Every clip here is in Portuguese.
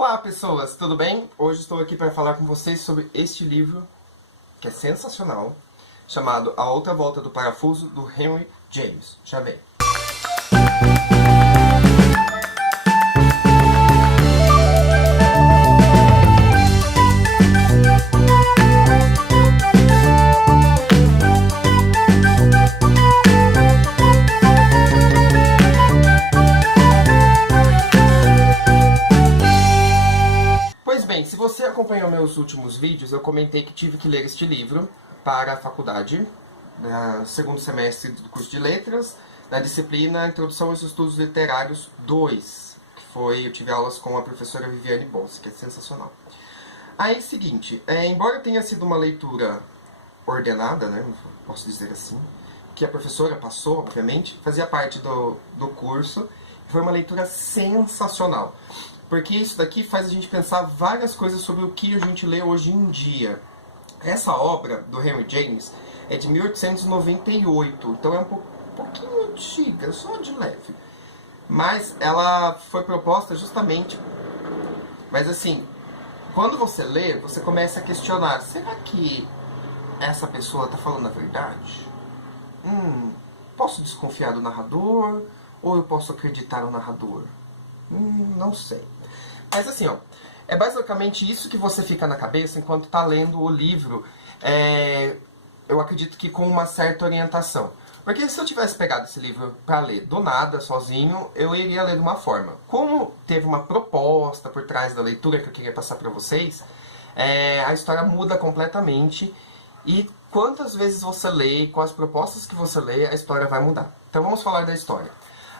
Olá pessoas, tudo bem? Hoje estou aqui para falar com vocês sobre este livro, que é sensacional, chamado A Outra Volta do Parafuso, do Henry James. Já vem. Se você acompanhou meus últimos vídeos, eu comentei que tive que ler este livro para a faculdade, no segundo semestre do curso de Letras, na disciplina Introdução aos Estudos Literários 2, que eu tive aulas com a professora Viviane Bossi, que é sensacional. Aí, seguinte, embora tenha sido uma leitura ordenada, né, posso dizer assim, que a professora passou, obviamente, fazia parte do curso, foi uma leitura sensacional. Porque isso daqui faz a gente pensar várias coisas sobre o que a gente lê hoje em dia. Essa obra, do Henry James, é de 1898, então é um pouquinho antiga, só de leve. Mas ela foi proposta justamente... Mas assim, quando você lê, você começa a questionar, será que essa pessoa está falando a verdade? Posso desconfiar do narrador? Ou eu posso acreditar no narrador? Não sei. Mas assim, ó, é basicamente isso que você fica na cabeça enquanto está lendo o livro, eu acredito que com uma certa orientação. Porque se eu tivesse pegado esse livro para ler do nada, sozinho, eu iria ler de uma forma. Como teve uma proposta por trás da leitura que eu queria passar para vocês, a história muda completamente. E quantas vezes você lê, com as propostas que você lê, a história vai mudar. Então vamos falar da história.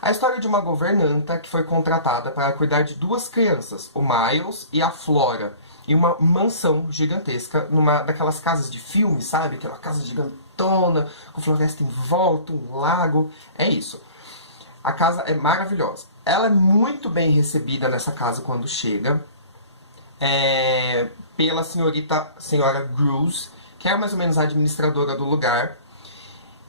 A história de uma governanta que foi contratada para cuidar de duas crianças, o Miles e a Flora, em uma mansão gigantesca, numa daquelas casas de filme, sabe? Aquela casa gigantona, com floresta em volta, um lago. É isso. A casa é maravilhosa. Ela é muito bem recebida nessa casa quando chega, pela senhora Gruz, que é mais ou menos a administradora do lugar.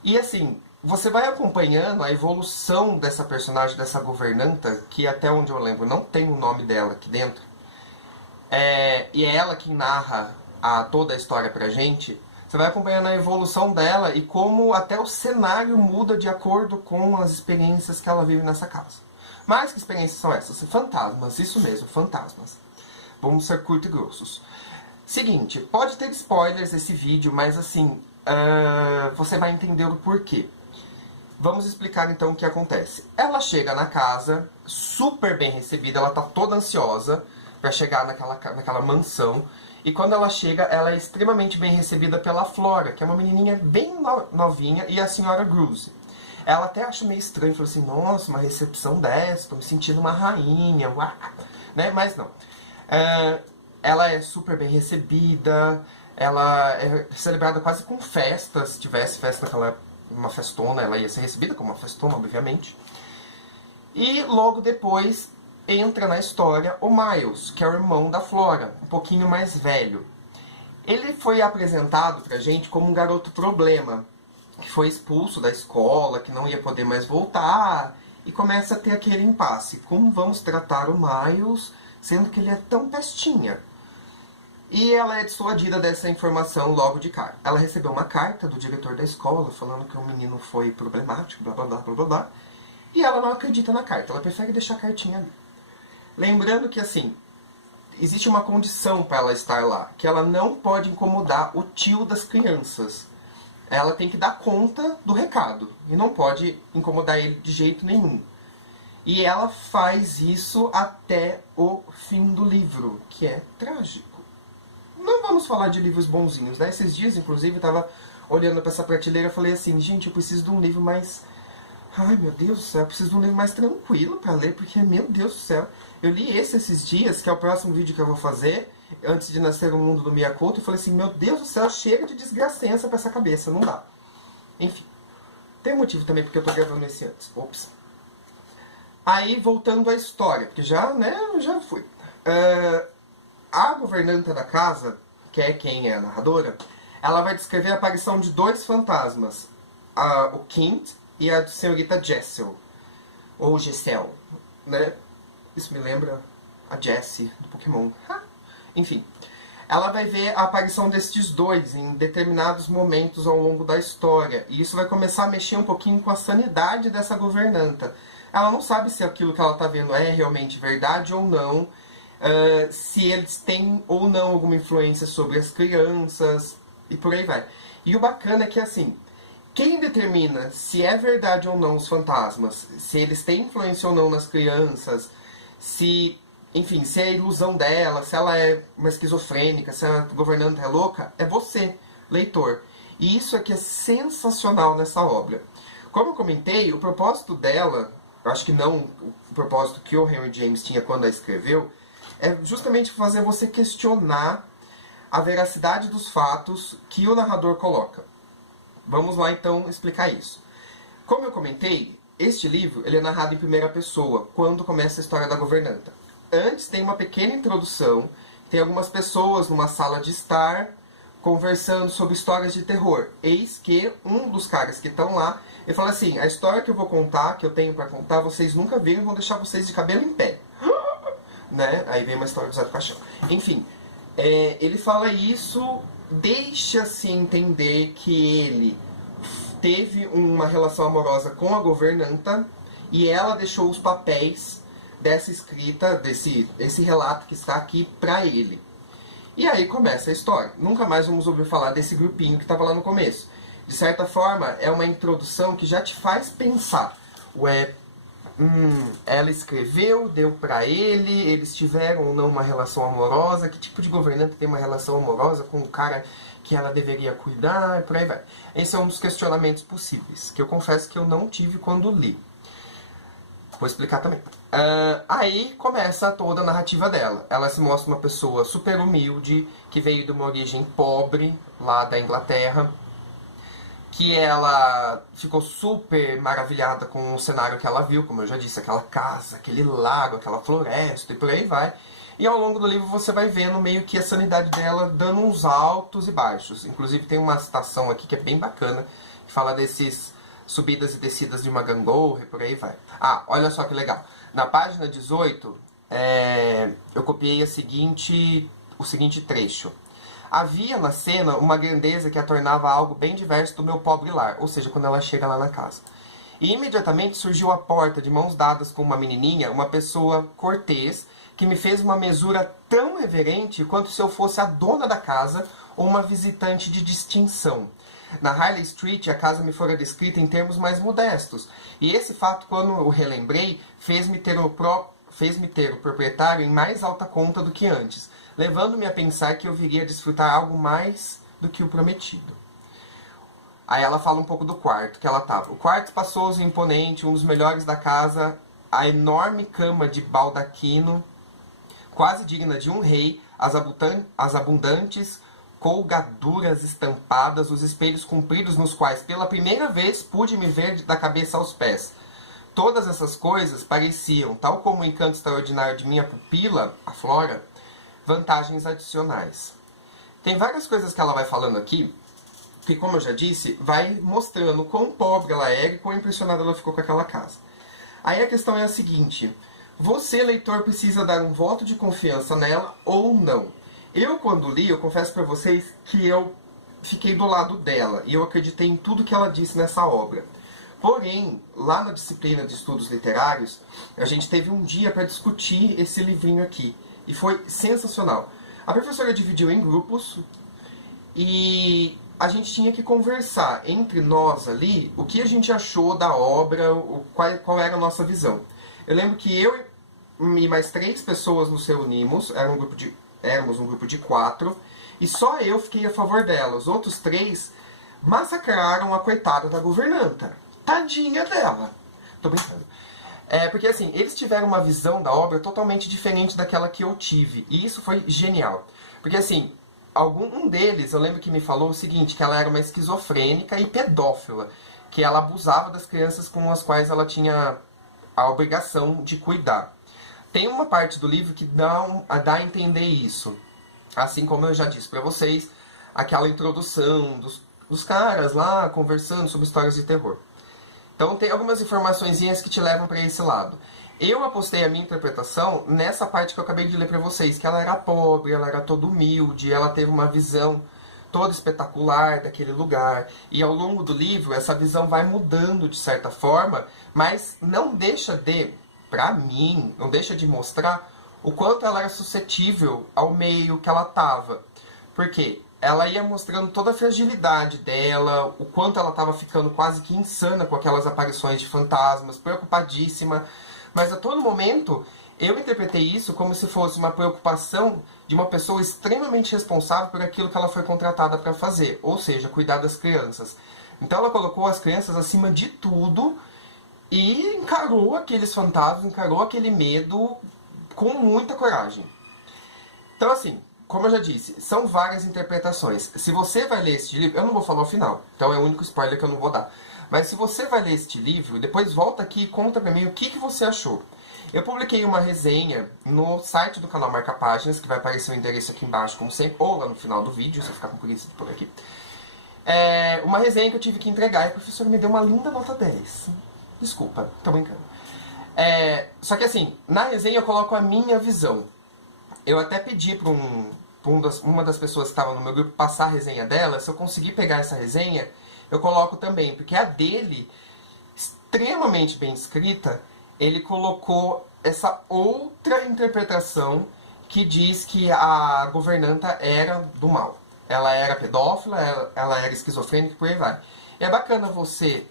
E assim... Você vai acompanhando a evolução dessa personagem, dessa governanta, que até onde eu lembro não tem o nome dela aqui dentro. E é ela que narra toda a história pra gente. Você vai acompanhando a evolução dela e como até o cenário muda de acordo com as experiências que ela vive nessa casa. Mas que experiências são essas? Fantasmas, isso mesmo, fantasmas. Vamos ser curtos e grossos. Seguinte, pode ter spoilers esse vídeo, mas assim, você vai entender o porquê. Vamos explicar então o que acontece. Ela chega na casa, super bem recebida, ela tá toda ansiosa para chegar naquela mansão. E quando ela chega, ela é extremamente bem recebida pela Flora, que é uma menininha bem novinha, e a senhora Gruz. Ela até acha meio estranho, falou assim, nossa, uma recepção dessa, tô me sentindo uma rainha, uau, né? Mas não. Ela é super bem recebida, ela é celebrada quase com festa, se tivesse festa naquela época. Uma festona, ela ia ser recebida como uma festona, obviamente. E logo depois entra na história o Miles, que é o irmão da Flora, um pouquinho mais velho. Ele foi apresentado pra gente como um garoto problema, que foi expulso da escola, que não ia poder mais voltar, e começa a ter aquele impasse. Como vamos tratar o Miles, sendo que ele é tão pestinha? E ela é dissuadida dessa informação logo de cara. Ela recebeu uma carta do diretor da escola falando que o menino foi problemático, blá blá blá blá blá blá. E ela não acredita na carta, ela prefere deixar a cartinha ali. Lembrando que assim, existe uma condição para ela estar lá, que ela não pode incomodar o tio das crianças. Ela tem que dar conta do recado, e não pode incomodar ele de jeito nenhum. E ela faz isso até o fim do livro, que é trágico. Não vamos falar de livros bonzinhos, né? Esses dias, inclusive, eu tava olhando pra essa prateleira e falei assim, gente, eu preciso de um livro mais... Ai, meu Deus do céu, eu preciso de um livro mais tranquilo pra ler, porque, meu Deus do céu, eu li esses dias, que é o próximo vídeo que eu vou fazer, antes de nascer o mundo do Miyakoto, e falei assim, meu Deus do céu, chega de desgracença pra essa cabeça, não dá. Enfim, tem um motivo também porque eu tô gravando esse antes, ops. Aí, voltando à história, porque já, né, já fui. A governanta da casa, que é quem é a narradora, ela vai descrever a aparição de dois fantasmas, o Kint e a senhorita Jessel, ou Gessel, né? Isso me lembra a Jessie do Pokémon. Enfim, ela vai ver a aparição destes dois em determinados momentos ao longo da história. E isso vai começar a mexer um pouquinho com a sanidade dessa governanta. Ela não sabe se aquilo que ela está vendo é realmente verdade ou não, se eles têm ou não alguma influência sobre as crianças, e por aí vai. E o bacana é que, assim, quem determina se é verdade ou não os fantasmas, se eles têm influência ou não nas crianças, se, enfim, se é ilusão dela, se ela é uma esquizofrênica, se a governanta é louca, é você, leitor. E isso aqui é sensacional nessa obra. Como eu comentei, o propósito dela, eu acho que não o propósito que o Henry James tinha quando a escreveu, é justamente fazer você questionar a veracidade dos fatos que o narrador coloca. Vamos lá então explicar isso. Como eu comentei, este livro ele é narrado em primeira pessoa, quando começa a história da governanta. Antes tem uma pequena introdução, tem algumas pessoas numa sala de estar conversando sobre histórias de terror. Eis que um dos caras que estão lá, ele fala assim, a história que eu vou contar, que eu tenho pra contar, vocês nunca viram, vão deixar vocês de cabelo em pé. Né? Aí vem uma história do Zé do Caixão. Enfim, ele fala isso, deixa-se entender que ele teve uma relação amorosa com a governanta e ela deixou os papéis dessa escrita, esse relato que está aqui pra ele. E aí começa a história. Nunca mais vamos ouvir falar desse grupinho que estava lá no começo. De certa forma, é uma introdução que já te faz pensar. Ela escreveu, deu pra ele, eles tiveram ou não uma relação amorosa, que tipo de governanta tem uma relação amorosa com o cara que ela deveria cuidar, e por aí vai. Esse é um dos questionamentos possíveis, que eu confesso que eu não tive quando li. Vou explicar também. Aí começa toda a narrativa dela. Ela se mostra uma pessoa super humilde, que veio de uma origem pobre, lá da Inglaterra, que ela ficou super maravilhada com o cenário que ela viu, como eu já disse, aquela casa, aquele lago, aquela floresta e por aí vai. E ao longo do livro você vai vendo meio que a sanidade dela dando uns altos e baixos. Inclusive tem uma citação aqui que é bem bacana, que fala desses subidas e descidas de uma gangorra e por aí vai. Olha só que legal. Na página 18, eu copiei o seguinte trecho. Havia na cena uma grandeza que a tornava algo bem diverso do meu pobre lar, ou seja, quando ela chega lá na casa. E imediatamente surgiu à porta, de mãos dadas com uma menininha, uma pessoa cortês, que me fez uma mesura tão reverente quanto se eu fosse a dona da casa ou uma visitante de distinção. Na Harley Street, a casa me fora descrita em termos mais modestos, e esse fato, quando o relembrei, fez-me ter o proprietário em mais alta conta do que antes, levando-me a pensar que eu viria a desfrutar algo mais do que o prometido. Aí ela fala um pouco do quarto que ela estava. O quarto espaçoso e imponente, um dos melhores da casa, a enorme cama de baldaquino, quase digna de um rei, as abundantes colgaduras estampadas, os espelhos compridos nos quais pela primeira vez pude me ver da cabeça aos pés. Todas essas coisas pareciam, tal como o encanto extraordinário de minha pupila, a Flora, vantagens adicionais. Tem várias coisas que ela vai falando aqui, que como eu já disse, vai mostrando quão pobre ela é e quão impressionada ela ficou com aquela casa. Aí a questão é a seguinte, você, leitor, precisa dar um voto de confiança nela ou não? Eu, quando li, eu confesso pra vocês que eu fiquei do lado dela, e eu acreditei em tudo que ela disse nessa obra. Porém, lá na disciplina de estudos literários, a gente teve um dia para discutir esse livrinho aqui. E foi sensacional. A professora dividiu em grupos e a gente tinha que conversar entre nós ali o que a gente achou da obra, qual era a nossa visão. Eu lembro que eu e mais 3 pessoas nos reunimos, éramos um grupo de 4, e só eu fiquei a favor dela. Os outros 3 massacraram a coitada da governanta. Tadinha dela. Tô brincando. Porque assim, eles tiveram uma visão da obra totalmente diferente daquela que eu tive. E isso foi genial. Porque assim, um deles, eu lembro que me falou o seguinte, que ela era uma esquizofrênica e pedófila. Que ela abusava das crianças com as quais ela tinha a obrigação de cuidar. Tem uma parte do livro que dá a entender isso. Assim como eu já disse pra vocês, aquela introdução dos caras lá conversando sobre histórias de terror. Então tem algumas informaçõezinhas que te levam para esse lado. Eu apostei a minha interpretação nessa parte que eu acabei de ler pra vocês, que ela era pobre, ela era toda humilde, ela teve uma visão toda espetacular daquele lugar. E ao longo do livro, essa visão vai mudando de certa forma, mas não deixa de, pra mim, não deixa de mostrar o quanto ela era suscetível ao meio que ela tava. Porque ela ia mostrando toda a fragilidade dela, o quanto ela estava ficando quase que insana com aquelas aparições de fantasmas, preocupadíssima. Mas a todo momento eu interpretei isso como se fosse uma preocupação de uma pessoa extremamente responsável por aquilo que ela foi contratada para fazer, ou seja, cuidar das crianças. Então ela colocou as crianças acima de tudo e encarou aqueles fantasmas, encarou aquele medo com muita coragem. Então assim, como eu já disse, são várias interpretações. Se você vai ler este livro, eu não vou falar o final, então é o único spoiler que eu não vou dar. Mas se você vai ler este livro, depois volta aqui e conta pra mim o que você achou. Eu publiquei uma resenha no site do canal Marca Páginas, que vai aparecer o endereço aqui embaixo, como sempre, ou lá no final do vídeo, se eu ficar com preguiça de pôr aqui. Uma resenha que eu tive que entregar e a professora me deu uma linda nota 10. Desculpa, tô brincando. Só que assim, na resenha eu coloco a minha visão. Eu até pedi para uma das pessoas que estava no meu grupo passar a resenha dela. Se eu conseguir pegar essa resenha, eu coloco também, porque a dele, extremamente bem escrita, ele colocou essa outra interpretação que diz que a governanta era do mal. Ela era pedófila, ela era esquizofrênica e por aí vai. E é bacana você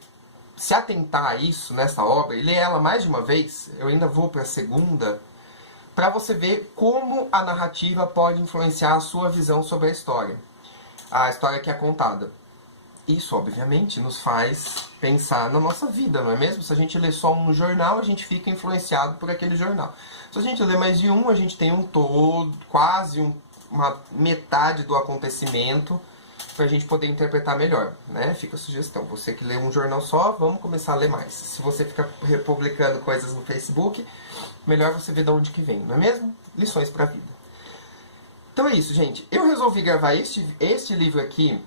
se atentar a isso nessa obra e ler ela mais de uma vez. Eu ainda vou para a segunda, para você ver como a narrativa pode influenciar a sua visão sobre a história que é contada. Isso, obviamente, nos faz pensar na nossa vida, não é mesmo? Se a gente lê só um jornal, a gente fica influenciado por aquele jornal. Se a gente lê mais de um, a gente tem um todo, quase uma metade do acontecimento para a gente poder interpretar melhor, né? Fica a sugestão. Você que lê um jornal só, vamos começar a ler mais. Se você fica republicando coisas no Facebook, melhor você ver de onde que vem, não é mesmo? Lições para a vida. Então é isso, gente. Eu resolvi gravar este livro aqui.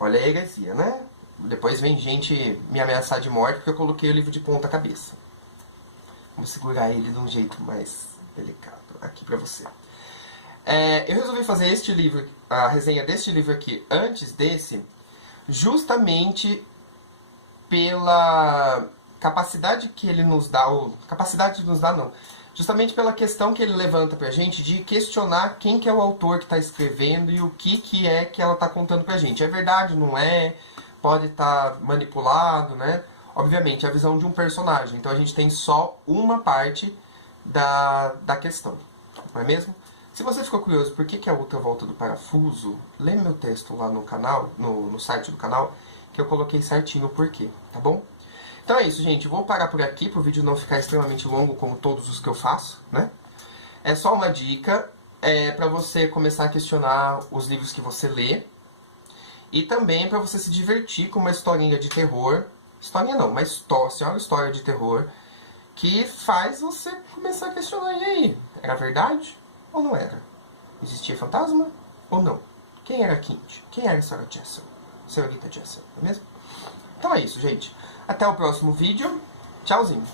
Olha a heresia, né? Depois vem gente me ameaçar de morte porque eu coloquei o livro de ponta cabeça. Vamos segurar ele de um jeito mais delicado aqui pra você. Eu resolvi fazer este livro, a resenha deste livro aqui antes desse, justamente pela capacidade que ele nos dá, ou capacidade de nos dar não, justamente pela questão que ele levanta pra gente de questionar quem que é o autor que está escrevendo e o que é que ela está contando pra gente. É verdade, não é? Pode estar manipulado, né? Obviamente, é a visão de um personagem. Então a gente tem só uma parte da questão, não é mesmo? Se você ficou curioso por que é a outra volta do parafuso, lê meu texto lá no canal, no site do canal, que eu coloquei certinho o porquê, tá bom? Então é isso, gente. Vou parar por aqui para o vídeo não ficar extremamente longo como todos os que eu faço, né? É só uma dica para você começar a questionar os livros que você lê e também para você se divertir com uma historinha de terror. Historinha não, uma senhora história de terror que faz você começar a questionar. E aí, era verdade ou não era? Existia fantasma ou não? Quem era Kint? Quem era a Sarah Jessel? Senhorita Jessel, não é mesmo? Então é isso, gente. Até o próximo vídeo. Tchauzinho.